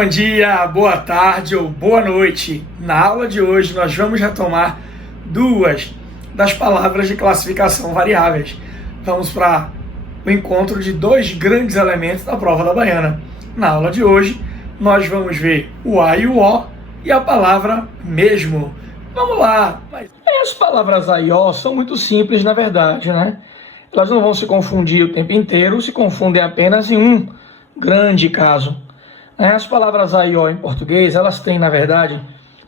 Bom dia, boa tarde ou boa noite. Na aula de hoje nós vamos retomar duas das palavras de classificação variáveis. Vamos para o encontro de dois grandes elementos da prova da Baiana. Na aula de hoje nós vamos ver o a e o o e a palavra mesmo. Vamos lá! As palavras a e o são muito simples na verdade, né? Elas não vão se confundir o tempo inteiro, se confundem apenas em um grande caso. As palavras a e o em português, elas têm, na verdade,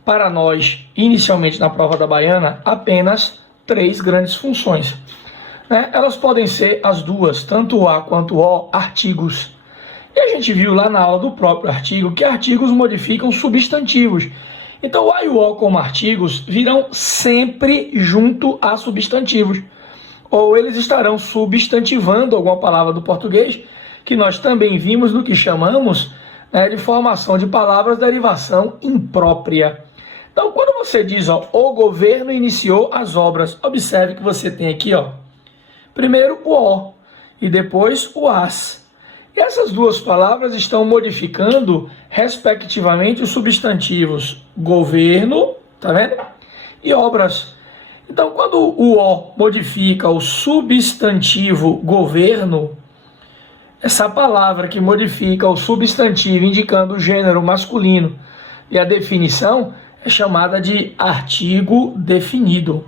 para nós, inicialmente na prova da Baiana, apenas três grandes funções. Elas podem ser as duas, tanto o a quanto o o, artigos. E a gente viu lá na aula do próprio artigo que artigos modificam substantivos. Então, o a e o o como artigos virão sempre junto a substantivos. Ou eles estarão substantivando alguma palavra do português, que nós também vimos no que chamamos de formação de palavras, derivação imprópria. Então, quando você diz, o governo iniciou as obras, observe que você tem aqui, primeiro o o e depois o as. E essas duas palavras estão modificando, respectivamente, os substantivos governo, tá vendo? E obras. Então, quando o o modifica o substantivo governo, essa palavra que modifica o substantivo indicando o gênero masculino e a definição é chamada de artigo definido.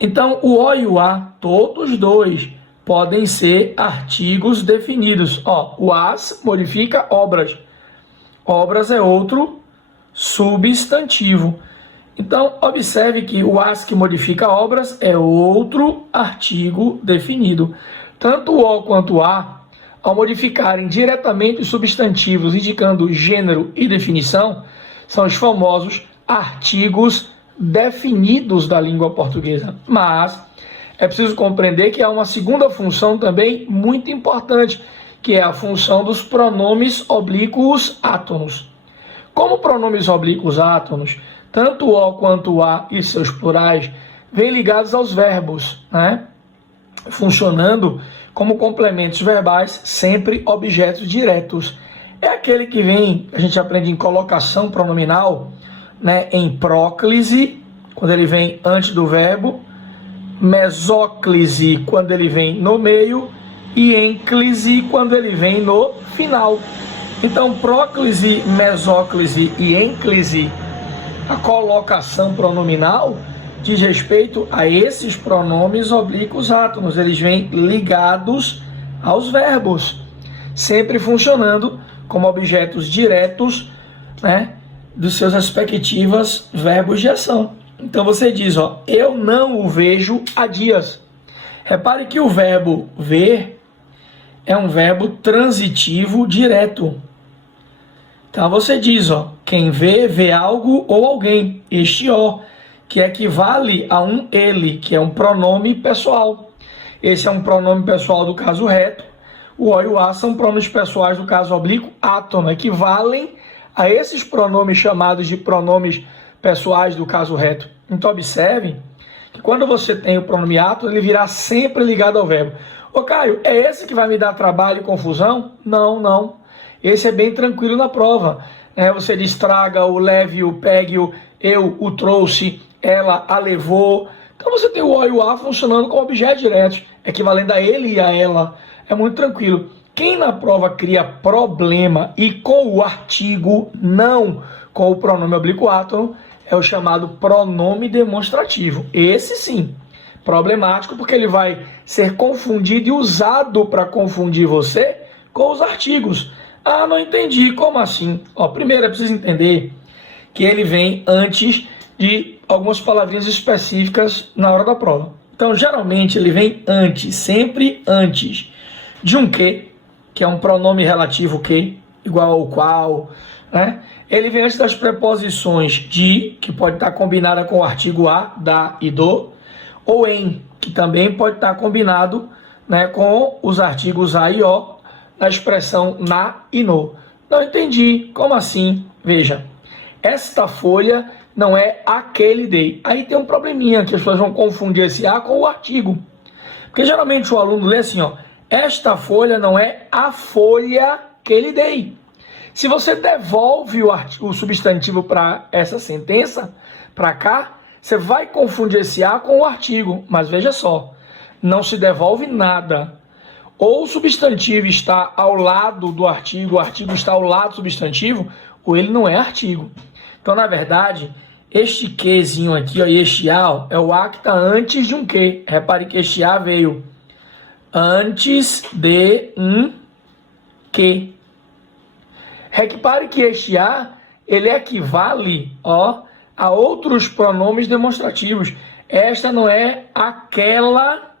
Então, o o e o a, todos dois, podem ser artigos definidos. O as modifica obras. Obras é outro substantivo. Então, observe que o as que modifica obras é outro artigo definido. Tanto o o quanto o a, ao modificarem diretamente os substantivos indicando gênero e definição, são os famosos artigos definidos da língua portuguesa. Mas é preciso compreender que há uma segunda função também muito importante, que é a função dos pronomes oblíquos átonos. Como pronomes oblíquos átonos, tanto o o quanto o a e seus plurais vêm ligados aos verbos, funcionando como complementos verbais, sempre objetos diretos. É aquele que vem, a gente aprende em colocação pronominal, em próclise, quando ele vem antes do verbo, mesóclise, quando ele vem no meio, e ênclise, quando ele vem no final. Então, próclise, mesóclise e ênclise, a colocação pronominal diz respeito a esses pronomes oblíquos átonos. Eles vêm ligados aos verbos, sempre funcionando como objetos diretos, dos seus respectivos verbos de ação. Então você diz, eu não o vejo há dias. Repare que o verbo ver é um verbo transitivo direto. Então você diz, quem vê, vê algo ou alguém. Este o, que equivale a um ele, que é um pronome pessoal. Esse é um pronome pessoal do caso reto. O o e o a são pronomes pessoais do caso oblíquo átono, equivalem a esses pronomes chamados de pronomes pessoais do caso reto. Então observe que quando você tem o pronome átono, ele virá sempre ligado ao verbo. Caio, é esse que vai me dar trabalho e confusão? Não. Esse é bem tranquilo na prova. Você diz traga-o, leve-o, pegue-o, eu o trouxe, ela a levou. Então você tem o o e o a funcionando como objetos diretos, equivalendo a ele e a ela. É muito tranquilo. Quem na prova cria problema e com o artigo, não com o pronome oblíquo átono, é o chamado pronome demonstrativo. Esse sim, problemático, porque ele vai ser confundido e usado para confundir você com os artigos. Não entendi, como assim? Primeiro é preciso entender que ele vem antes de algumas palavrinhas específicas na hora da prova. Então, geralmente, ele vem antes, sempre antes de um que é um pronome relativo que, igual ao qual, Ele vem antes das preposições de, que pode estar combinada com o artigo a, da e do, ou em, que também pode estar combinado com os artigos a e o, na expressão na e no. Não entendi, como assim? Veja, esta folha não é aquele de. Aí tem um probleminha, que as pessoas vão confundir esse a com o artigo. Porque geralmente o aluno lê assim, esta folha não é a folha que lhe dei. Se você devolve o substantivo para essa sentença, para cá, você vai confundir esse a com o artigo. Mas veja só, não se devolve nada. Ou o substantivo está ao lado do artigo, o artigo está ao lado do substantivo, ou ele não é artigo. Então, na verdade, este quezinho aqui, ó, e este a, ó, é o a que está antes de um que. Repare que este a veio antes de um que. Repare que este a, ele equivale, ó, a outros pronomes demonstrativos. Esta não é aquela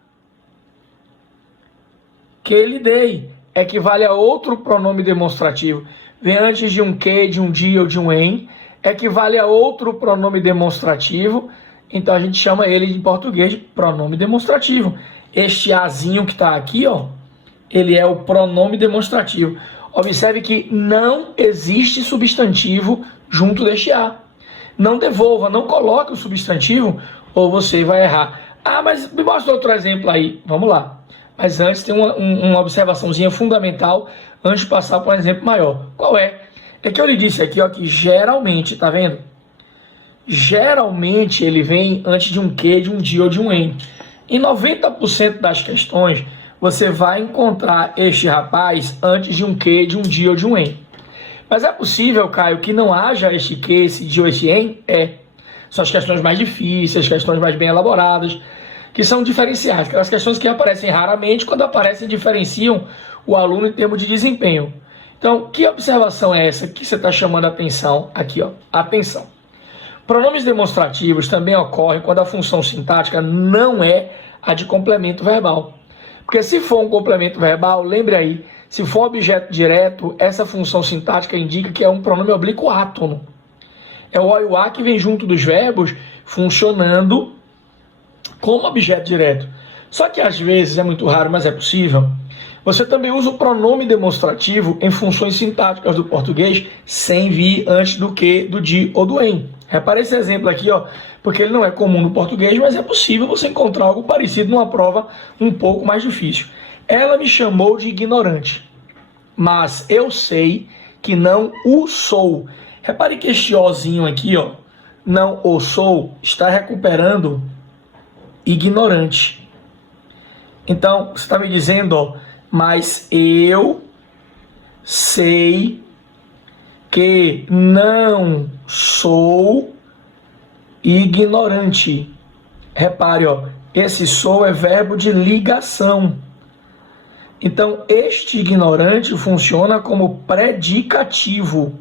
que lhe dei. Equivale a outro pronome demonstrativo. Vem antes de um que, de um de ou de um em. Equivale a outro pronome demonstrativo. Então a gente chama ele em português de pronome demonstrativo. Este azinho que está aqui, ó, ele é o pronome demonstrativo. Observe que não existe substantivo junto deste a. Não devolva, não coloque o substantivo ou você vai errar. Ah, mas me mostra outro exemplo aí. Vamos lá. Mas antes tem uma observaçãozinha fundamental antes de passar para um exemplo maior. Qual é? É que eu lhe disse aqui, ó, que geralmente, tá vendo? Geralmente ele vem antes de um que, de um de ou de um em. Em 90% das questões, você vai encontrar este rapaz antes de um que, de um de ou de um em. Mas é possível, Caio, que não haja este que, esse de ou esse em? É. São as questões mais difíceis, as questões mais bem elaboradas, que são diferenciais. Aquelas questões que aparecem raramente, quando aparecem, diferenciam o aluno em termos de desempenho. Então, que observação é essa que você está chamando a atenção aqui, ó? Atenção. Pronomes demonstrativos também ocorrem quando a função sintática não é a de complemento verbal. Porque se for um complemento verbal, lembre aí, se for objeto direto, essa função sintática indica que é um pronome oblíquo átono. É o o e o a que vem junto dos verbos funcionando como objeto direto. Só que às vezes, é muito raro, mas é possível, você também usa o pronome demonstrativo em funções sintáticas do português sem vir antes do que, do de ou do em. Repare esse exemplo aqui, ó, porque ele não é comum no português, mas é possível você encontrar algo parecido numa prova um pouco mais difícil. Ela me chamou de ignorante, mas eu sei que não o sou. Repare que este ozinho aqui, ó, não o sou, está recuperando ignorante. Então, você está me dizendo, ó, mas eu sei que não sou ignorante. Repare, ó, esse sou é verbo de ligação. Então, este ignorante funciona como predicativo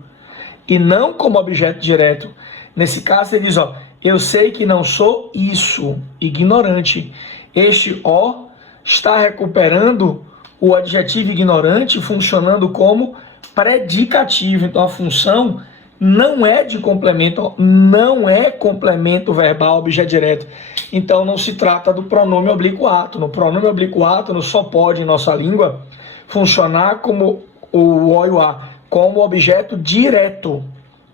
e não como objeto direto. Nesse caso, ele diz, ó, eu sei que não sou isso, ignorante. Este ó está recuperando o adjetivo ignorante funcionando como predicativo. Então, a função não é de complemento, não é complemento verbal, objeto direto. Então, não se trata do pronome oblíquo átono. O pronome oblíquo átono só pode, em nossa língua, funcionar como o o e o a, como objeto direto.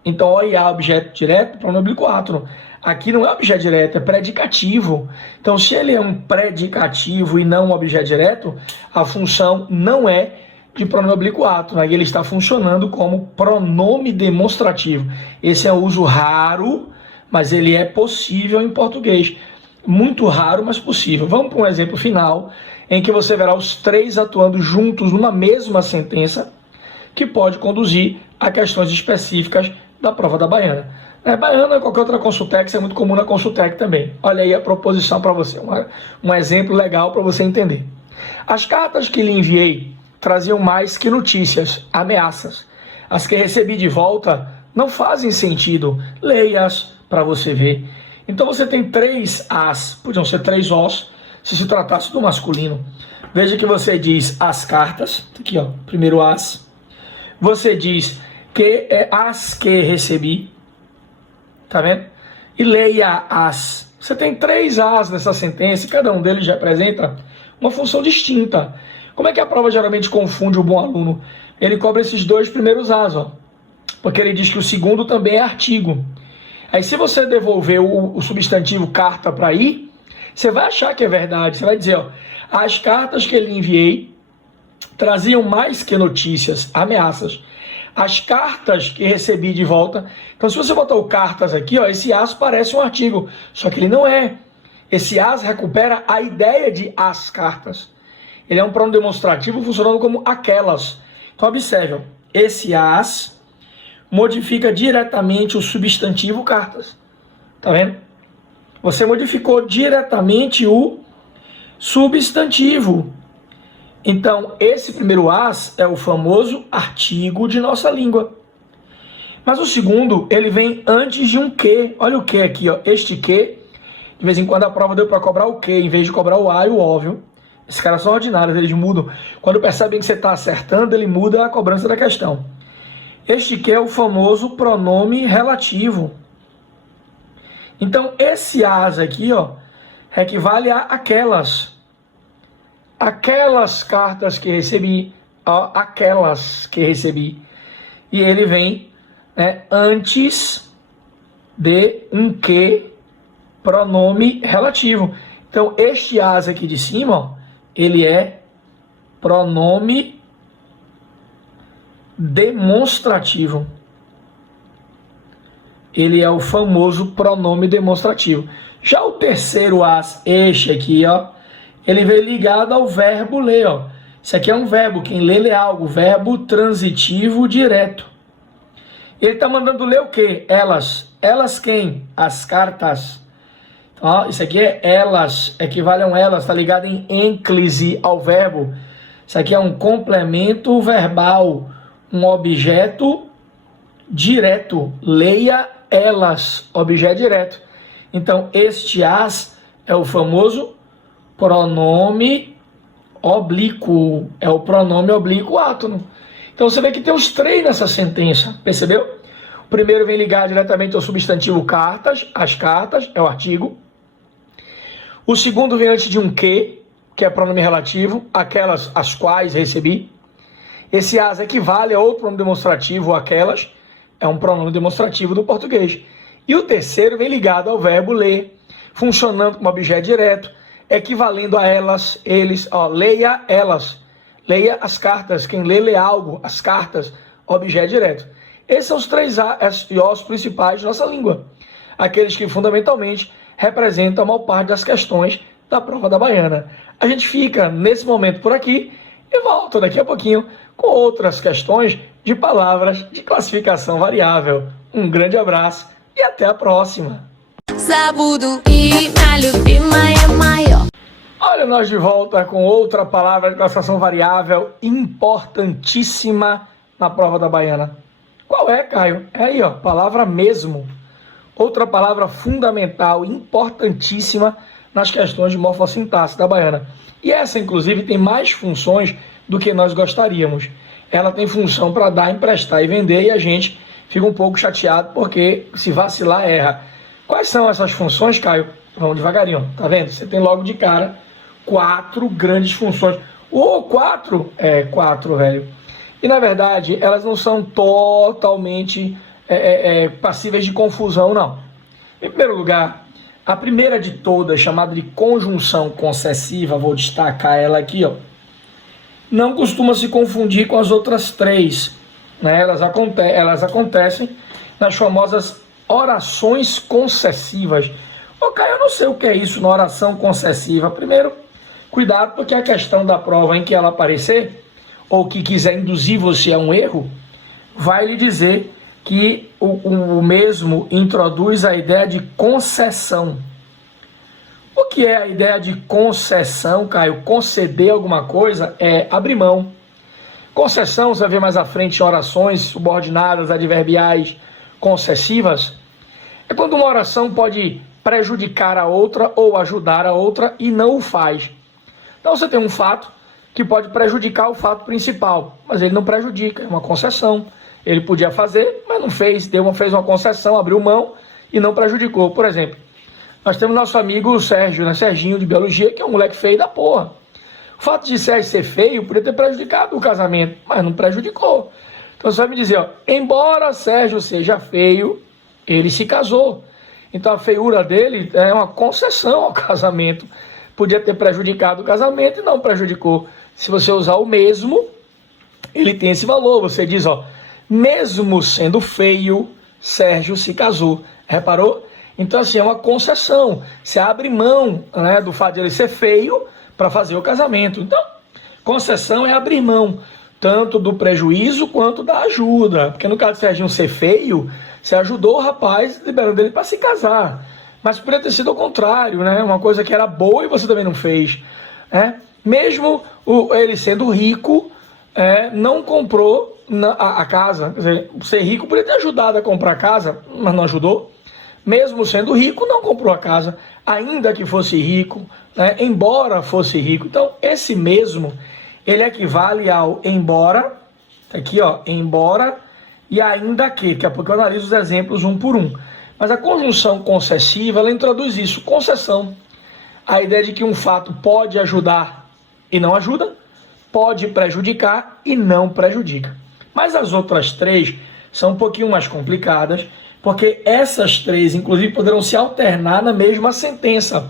Então, o e a, objeto direto, pronome oblíquo átono. Aqui não é objeto direto, é predicativo. Então, se ele é um predicativo e não um objeto direto, a função não é de pronome oblíquo átono. Aí ele está funcionando como pronome demonstrativo. Esse é um uso raro, mas ele é possível em português. Muito raro, mas possível. Vamos para um exemplo final, em que você verá os três atuando juntos numa mesma sentença, que pode conduzir a questões específicas da prova da Baiana. Baiana ou qualquer outra Consultec, isso é muito comum na Consultec também. Olha aí a proposição para você, um exemplo legal para você entender. As cartas que lhe enviei traziam mais que notícias, ameaças. As que recebi de volta não fazem sentido. Leia-as para você ver. Então você tem três as, podiam ser três os, se tratasse do masculino. Veja que você diz as cartas, aqui ó, primeiro as. Você diz que é as que recebi. Tá vendo? E leia as. Você tem três as nessa sentença, e cada um deles representa uma função distinta. Como é que a prova geralmente confunde o bom aluno? Ele cobra esses dois primeiros as, ó, porque ele diz que o segundo também é artigo. Aí se você devolver o substantivo carta para aí, você vai achar que é verdade. Você vai dizer, ó, as cartas que ele enviei traziam mais que notícias, ameaças. as cartas que recebi de volta. Então, se você botar o cartas aqui, ó, esse as parece um artigo, só que ele não é. Esse as recupera a ideia de as cartas. Ele é um pronome demonstrativo funcionando como aquelas. Então, observe, ó, esse as modifica diretamente o substantivo cartas. Tá vendo? Você modificou diretamente o substantivo. Então, esse primeiro as é o famoso artigo de nossa língua. Mas o segundo, ele vem antes de um que. Olha o que aqui, ó. Este que, de vez em quando a prova deu para cobrar o que, em vez de cobrar o a e o ó, viu? Esses caras são ordinários, eles mudam. Quando percebem que você está acertando, ele muda a cobrança da questão. Este que é o famoso pronome relativo. Então, esse as aqui, ó, equivale a aquelas. Aquelas cartas que recebi, ó, aquelas que recebi. E ele vem, né, antes de um que, pronome relativo. Então, este as aqui de cima, ó, ele é pronome demonstrativo. Ele é o famoso pronome demonstrativo. Já o terceiro as, este aqui, ó, ele vem ligado ao verbo ler, ó. Isso aqui é um verbo, quem lê algo, verbo transitivo direto. Ele está mandando ler o quê? Elas. Elas quem? As cartas. Então, ó, isso aqui é elas, equivale a um elas, está ligado em ênclise ao verbo. Isso aqui é um complemento verbal, um objeto direto. Leia elas, objeto direto. Então, este as é o famoso pronome oblíquo. É o pronome oblíquo átono. Então, você vê que tem os três nessa sentença, percebeu? O primeiro vem ligar diretamente ao substantivo cartas, as cartas, é o artigo. O segundo vem antes de um que é pronome relativo, aquelas as quais recebi. Esse as equivale a outro pronome demonstrativo, aquelas, é um pronome demonstrativo do português. E o terceiro vem ligado ao verbo ler, funcionando como objeto direto, equivalendo a elas, eles, ó, leia elas, leia as cartas, quem lê algo, as cartas, objeto direto. Esses são os três os principais de nossa língua, aqueles que fundamentalmente representam a maior parte das questões da prova da Baiana. A gente fica nesse momento por aqui e volta daqui a pouquinho com outras questões de palavras de classificação variável. Um grande abraço e até a próxima! Olha nós de volta com outra palavra de classificação variável importantíssima na prova da Baiana. Qual é, Caio? É aí, ó, palavra mesmo. Outra palavra fundamental, importantíssima nas questões de morfossintaxe da Baiana. E essa, inclusive, tem mais funções do que nós gostaríamos. Ela tem função para dar, emprestar e vender, e a gente fica um pouco chateado porque se vacilar, erra. Quais são essas funções, Caio? Vamos devagarinho, tá vendo? Você tem logo de cara 4 grandes funções. Ou 4? É, 4, velho. E, na verdade, elas não são totalmente passíveis de confusão, não. Em primeiro lugar, a primeira de todas, chamada de conjunção concessiva, vou destacar ela aqui, ó, não costuma se confundir com as outras 3, né? Elas acontecem nas famosas orações concessivas. Ô, Caio, eu não sei o que é isso na oração concessiva. Primeiro, cuidado, porque a questão da prova em que ela aparecer, ou que quiser induzir você a um erro, vai lhe dizer que o mesmo introduz a ideia de concessão. O que é a ideia de concessão, Caio? Conceder alguma coisa é abrir mão. Concessão, você vai ver mais à frente em orações subordinadas, adverbiais, concessivas. É quando uma oração pode prejudicar a outra ou ajudar a outra e não o faz. Então você tem um fato que pode prejudicar o fato principal, mas ele não prejudica, é uma concessão. Ele podia fazer, mas não fez, fez uma concessão, abriu mão e não prejudicou. Por exemplo, nós temos nosso amigo Sérgio, né? Serginho de Biologia, que é um moleque feio da porra. O fato de Sérgio ser feio podia ter prejudicado o casamento, mas não prejudicou. Então você vai me dizer, ó, embora Sérgio seja feio, ele se casou. Então a feiura dele é uma concessão ao casamento. Podia ter prejudicado o casamento e não prejudicou. Se você usar o mesmo, ele tem esse valor. Você diz, ó, Mesmo sendo feio, Sérgio se casou. Reparou? Então, assim, é uma concessão. Você abre mão, né, do fato de ele ser feio para fazer o casamento. Então, concessão é abrir mão, tanto do prejuízo quanto da ajuda. Porque no caso de Serginho ser feio, você ajudou o rapaz liberando ele para se casar. Mas poderia ter sido ao contrário, né? Uma coisa que era boa e você também não fez. Mesmo ele sendo rico, não comprou a casa. Quer dizer, ser rico poderia ter ajudado a comprar a casa, mas não ajudou. Mesmo sendo rico, não comprou a casa, ainda que fosse rico, né? Embora fosse rico. Então, esse mesmo, ele equivale ao embora, aqui ó, embora e ainda que. Daqui a pouco eu analiso os exemplos um por um. Mas a conjunção concessiva, ela introduz isso, concessão. A ideia de que um fato pode ajudar e não ajuda, pode prejudicar e não prejudica. Mas as outras três são um pouquinho mais complicadas, porque essas três, inclusive, poderão se alternar na mesma sentença.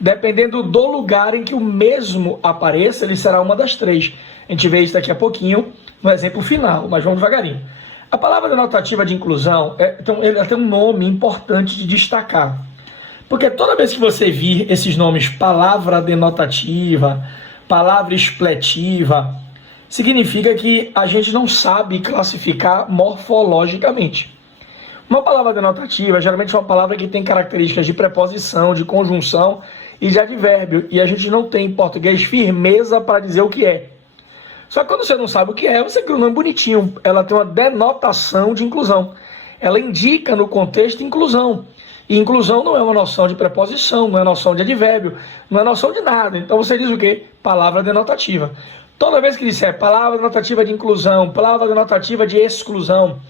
Dependendo do lugar em que o mesmo apareça, ele será uma das três. A gente vê isso daqui a pouquinho no exemplo final, mas vamos devagarinho. A palavra denotativa de inclusão, ela tem um nome importante de destacar. Porque toda vez que você vir esses nomes, palavra denotativa, palavra expletiva, significa que a gente não sabe classificar morfologicamente. Uma palavra denotativa geralmente é uma palavra que tem características de preposição, de conjunção e de advérbio. E a gente não tem em português firmeza para dizer o que é. Só que quando você não sabe o que é, você cria um nome bonitinho. Ela tem uma denotação de inclusão. Ela indica no contexto inclusão. E inclusão não é uma noção de preposição, não é noção de advérbio, não é noção de nada. Então você diz o quê? Palavra denotativa. Toda vez que disser palavra denotativa de inclusão, palavra denotativa de exclusão,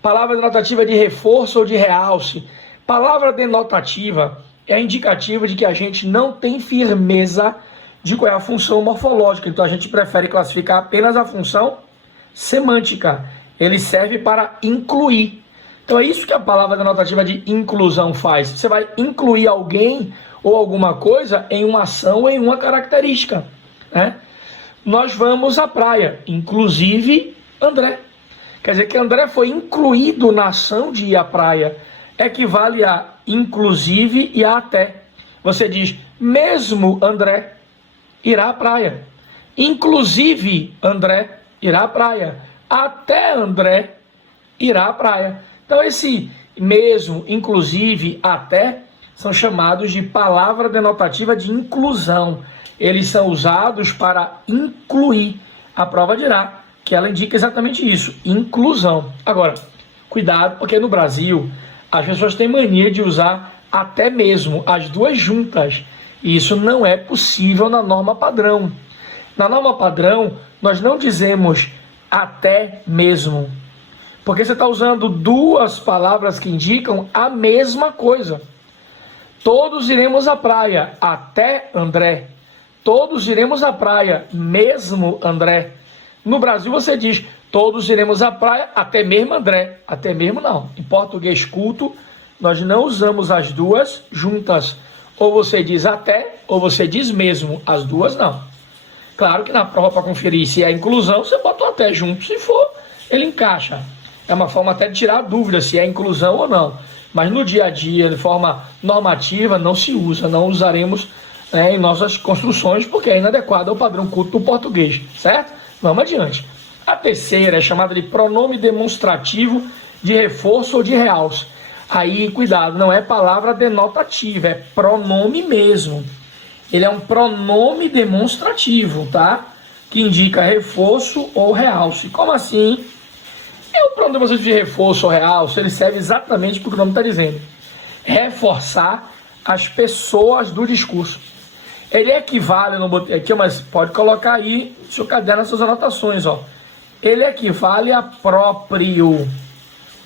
palavra denotativa de reforço ou de realce, palavra denotativa é indicativa de que a gente não tem firmeza de qual é a função morfológica. Então a gente prefere classificar apenas a função semântica. Ele serve para incluir. Então é isso que a palavra denotativa de inclusão faz. Você vai incluir alguém ou alguma coisa em uma ação ou em uma característica, né? Nós vamos à praia, inclusive André. Quer dizer que André foi incluído na ação de ir à praia. Equivale a inclusive e a até. Você diz, mesmo André irá à praia. Inclusive André irá à praia. Até André irá à praia. Então esse mesmo, inclusive, até, são chamados de palavra denotativa de inclusão. Eles são usados para incluir. A prova dirá que ela indica exatamente isso, inclusão. Agora, cuidado, porque no Brasil as pessoas têm mania de usar até mesmo as duas juntas. E isso não é possível na norma padrão. Na norma padrão, nós não dizemos até mesmo, porque você está usando duas palavras que indicam a mesma coisa. Todos iremos à praia, até André. Todos iremos à praia, mesmo André. No Brasil você diz, todos iremos à praia, até mesmo André. Até mesmo não. Em português culto, nós não usamos as duas juntas. Ou você diz até, ou você diz mesmo. As duas não. Claro que na prova, para conferir se é inclusão, você bota o até junto. Se for, ele encaixa. É uma forma até de tirar a dúvida se é inclusão ou não. Mas no dia a dia, de forma normativa, não se usa. Não usaremos em nossas construções, porque é inadequado ao padrão culto do português. Certo? Vamos adiante. A terceira é chamada de pronome demonstrativo de reforço ou de realce. Aí, cuidado, não é palavra denotativa, é pronome mesmo. Ele é um pronome demonstrativo, tá? Que indica reforço ou realce. Como assim? O pronome demonstrativo de reforço ou realce, ele serve exatamente para o que o nome está dizendo. Reforçar as pessoas do discurso. Ele equivale, eu não botei aqui, mas pode colocar aí no seu caderno as suas anotações, ó. Ele equivale a próprio,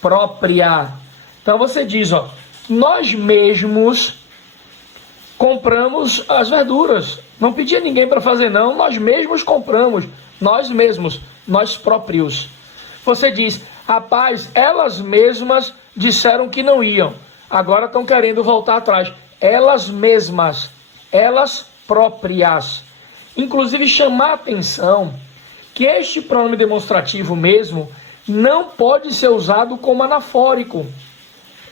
própria. Então você diz, ó, nós mesmos compramos as verduras. Não pedia ninguém para fazer não, nós mesmos compramos. Nós mesmos, nós próprios. Você diz, rapaz, elas mesmas disseram que não iam. Agora estão querendo voltar atrás. Elas mesmas, elas próprias. Inclusive chamar a atenção que este pronome demonstrativo mesmo não pode ser usado como anafórico.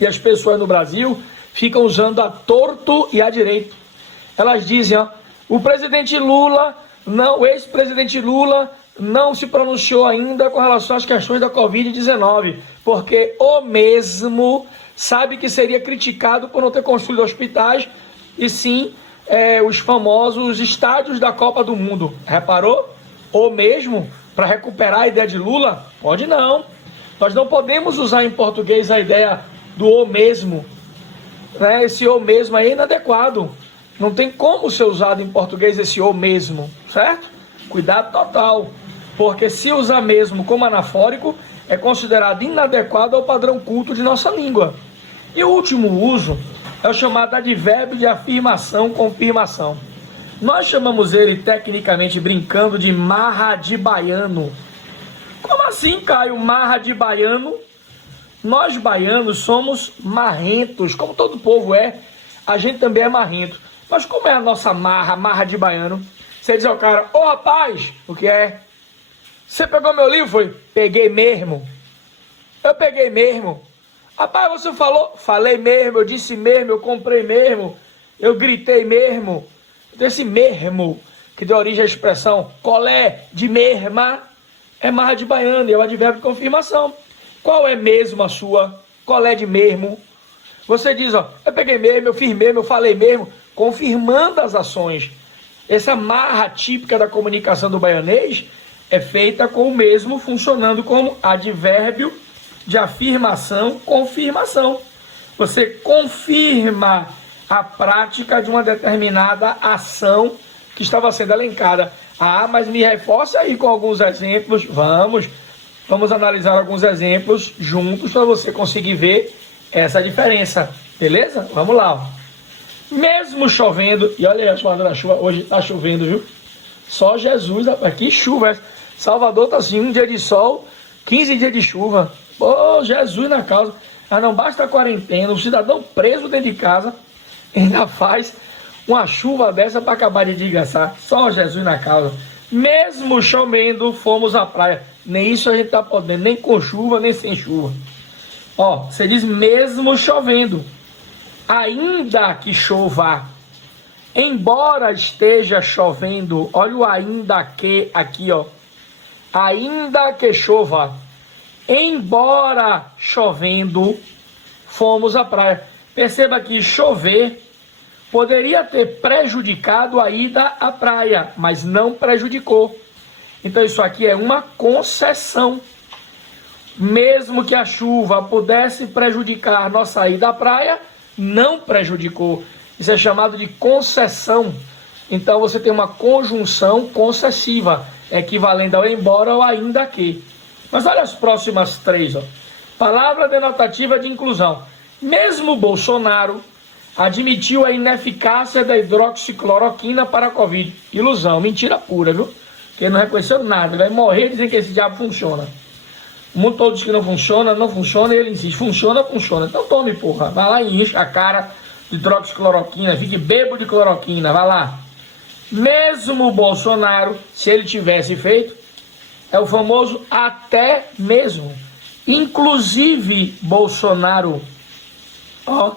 E as pessoas no Brasil ficam usando a torto e a direito. Elas dizem, ó, o presidente Lula, não, o ex-presidente Lula não se pronunciou ainda com relação às questões da Covid-19, porque o mesmo sabe que seria criticado por não ter construído hospitais e sim os famosos estádios da Copa do Mundo. Reparou? O mesmo, para recuperar a ideia de Lula? Pode não. Nós não podemos usar em português a ideia do o mesmo. Né? Esse o mesmo aí é inadequado. Não tem como ser usado em português esse o mesmo, certo? Cuidado total. Porque se usar mesmo como anafórico, é considerado inadequado ao padrão culto de nossa língua. E o último uso é o chamado advérbio de afirmação, confirmação. Nós chamamos ele, tecnicamente brincando, de marra de baiano. Como assim, Caio, marra de baiano? Nós baianos somos marrentos, como todo povo é, a gente também é marrento. Mas como é a nossa marra de baiano? Você diz ao cara, ô rapaz, o que é? Você pegou meu livro? Foi? Peguei mesmo. Eu peguei mesmo. Rapaz, você falou? Falei mesmo, eu disse mesmo, eu comprei mesmo, eu gritei mesmo. Desse mesmo, que deu origem à expressão colé de mesma, é marra de baiano, e é o advérbio de confirmação. Qual é mesmo a sua? Colé de mesmo. Você diz, ó, eu peguei mesmo, eu fiz mesmo, eu falei mesmo, confirmando as ações. Essa marra típica da comunicação do baianês é feita com o mesmo funcionando como advérbio de afirmação, confirmação. Você confirma a prática de uma determinada ação que estava sendo elencada. Ah, mas me reforça aí com alguns exemplos. Vamos analisar alguns exemplos juntos para você conseguir ver essa diferença. Beleza? Vamos lá. Ó. Mesmo chovendo, e olha aí a chamada da chuva, hoje está chovendo, viu? Só Jesus, aqui chuva. Salvador está assim, um dia de sol, 15 dias de chuva. Ô, Jesus na causa. Ah, não basta a quarentena, o cidadão preso dentro de casa ainda faz uma chuva dessa para acabar de desgraçar. Só Jesus na causa. Mesmo chovendo, fomos à praia. Nem isso a gente está podendo, nem com chuva, nem sem chuva. Ó, você diz mesmo chovendo. Ainda que chova. Embora esteja chovendo. Olha o ainda que aqui, ó. Ainda que chova. Embora chovendo, fomos à praia. Perceba que chover poderia ter prejudicado a ida à praia, mas não prejudicou. Então isso aqui é uma concessão. Mesmo que a chuva pudesse prejudicar nossa ida à praia, não prejudicou. Isso é chamado de concessão. Então você tem uma conjunção concessiva, equivalente ao embora ou ainda que. Mas olha as próximas três. Ó. Palavra denotativa de inclusão. Mesmo Bolsonaro admitiu a ineficácia da hidroxicloroquina para a Covid. Ilusão, mentira pura, viu? Porque ele não reconheceu nada, vai morrer dizendo que esse diabo funciona. O mundo todo diz que não funciona, e ele insiste, funciona. Então tome, porra, vai lá e enche a cara de hidroxicloroquina, fique bêbado de cloroquina, vai lá. Mesmo Bolsonaro, se ele tivesse feito, é o famoso até mesmo. Inclusive Bolsonaro, ó,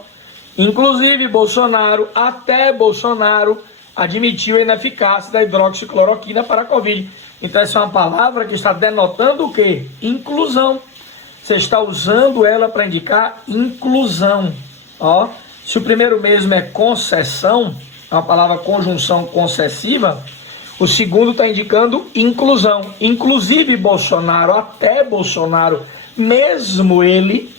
inclusive Bolsonaro, até Bolsonaro admitiu a ineficácia da hidroxicloroquina para a Covid. Então essa é uma palavra que está denotando o quê? Inclusão. Você está usando ela para indicar inclusão. Ó, se o primeiro mesmo é concessão, é uma palavra conjunção concessiva, o segundo está indicando inclusão. Inclusive Bolsonaro, até Bolsonaro, mesmo ele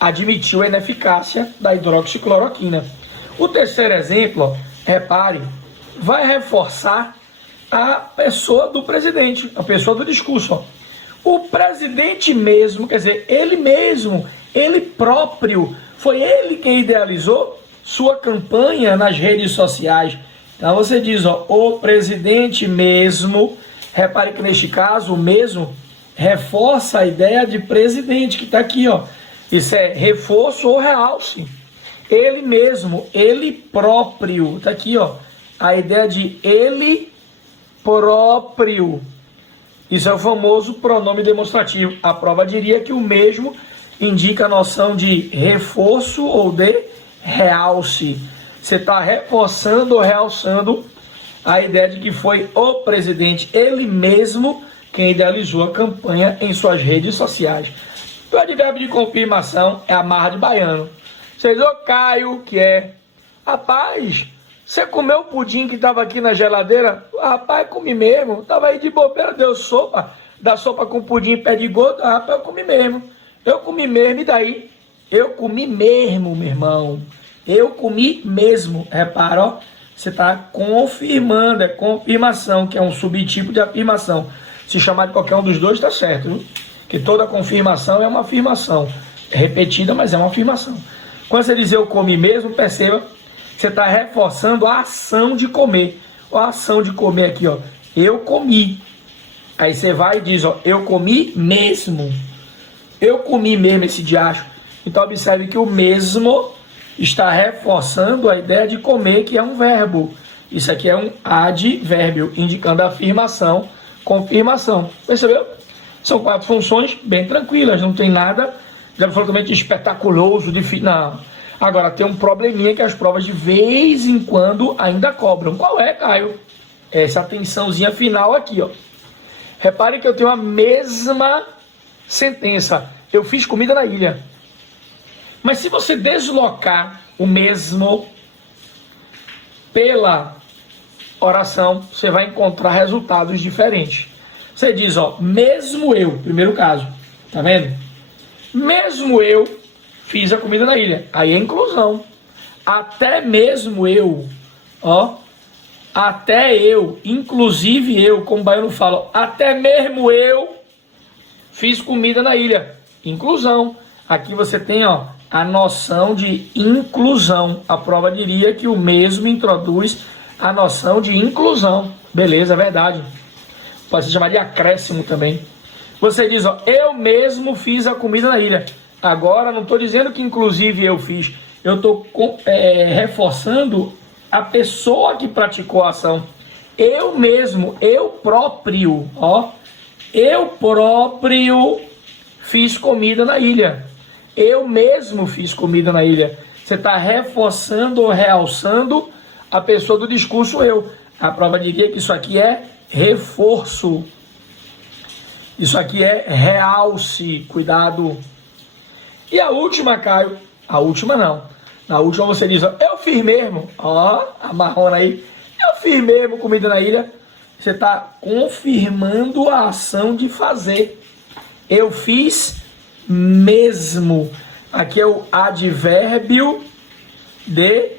admitiu a ineficácia da hidroxicloroquina. O terceiro exemplo, ó, repare, vai reforçar a pessoa do presidente, a pessoa do discurso. Ó. O presidente mesmo, quer dizer, ele mesmo, ele próprio, foi ele quem idealizou sua campanha nas redes sociais. Então você diz, ó, o presidente mesmo, repare que neste caso, o mesmo, reforça a ideia de presidente, que está aqui, ó. Isso é reforço ou realce. Ele mesmo, ele próprio, está aqui, ó, a ideia de ele próprio. Isso é o famoso pronome demonstrativo. A prova diria que o mesmo indica a noção de reforço ou de realce. Você está reforçando ou realçando a ideia de que foi o presidente, ele mesmo, quem idealizou a campanha em suas redes sociais. O advérbio de confirmação é amarra de baiano. Você diz, ô Caio, que é, rapaz, você comeu o pudim que estava aqui na geladeira? Rapaz, comi mesmo. Estava aí de bobeira, deu sopa. Da sopa com pudim em pé de gota. Rapaz, eu comi mesmo. Eu comi mesmo, e daí? Eu comi mesmo, meu irmão. Eu comi mesmo. Repara, ó. Você está confirmando, é confirmação, que é um subtipo de afirmação. Se chamar de qualquer um dos dois, está certo, viu? Que toda confirmação é uma afirmação. É repetida, mas é uma afirmação. Quando você diz eu comi mesmo, perceba, você está reforçando a ação de comer. A ação de comer aqui, ó. Eu comi. Aí você vai e diz, ó, eu comi mesmo. Eu comi mesmo esse diacho. Então observe que o mesmo está reforçando a ideia de comer, que é um verbo. Isso aqui é um advérbio, indicando afirmação, confirmação. Percebeu? São 4 funções bem tranquilas, não tem nada de absolutamente espetaculoso, difícil, não. Agora, tem um probleminha que as provas de vez em quando ainda cobram. Qual é, Caio? Essa atençãozinha final aqui, ó. Repare que eu tenho a mesma sentença. Eu fiz comida na ilha. Mas se você deslocar o mesmo pela oração, você vai encontrar resultados diferentes. Você diz, ó, mesmo eu, primeiro caso, tá vendo? Mesmo eu fiz a comida na ilha. Aí é inclusão. Até mesmo eu, ó, até eu, inclusive eu, como o baiano fala, até mesmo eu fiz comida na ilha. Inclusão. Aqui você tem, ó, a noção de inclusão. A prova diria que o mesmo introduz a noção de inclusão. Beleza, é verdade. Pode se chamar de acréscimo também. Você diz, ó, eu mesmo fiz a comida na ilha. Agora, não estou dizendo que inclusive eu fiz. Eu estou reforçando a pessoa que praticou a ação. Eu mesmo, eu próprio, ó. Eu próprio fiz comida na ilha. Eu mesmo fiz comida na ilha. Você está reforçando ou realçando a pessoa do discurso eu. A prova diria que isso aqui é reforço. Isso aqui é realce. Cuidado. E a última, Caio? A última não. Na última você diz, ó, eu fiz mesmo. Ó, a marrona aí. Eu fiz mesmo comida na ilha. Você está confirmando a ação de fazer. Eu fiz mesmo. Aqui é o advérbio de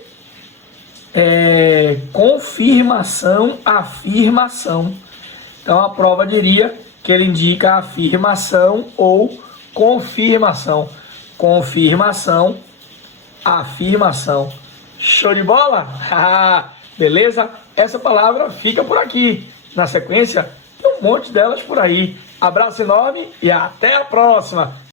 confirmação, afirmação. Então a prova diria que ele indica afirmação ou confirmação. Confirmação, afirmação. Show de bola? Beleza? Essa palavra fica por aqui. Na sequência, tem um monte delas por aí. Abraço enorme e até a próxima!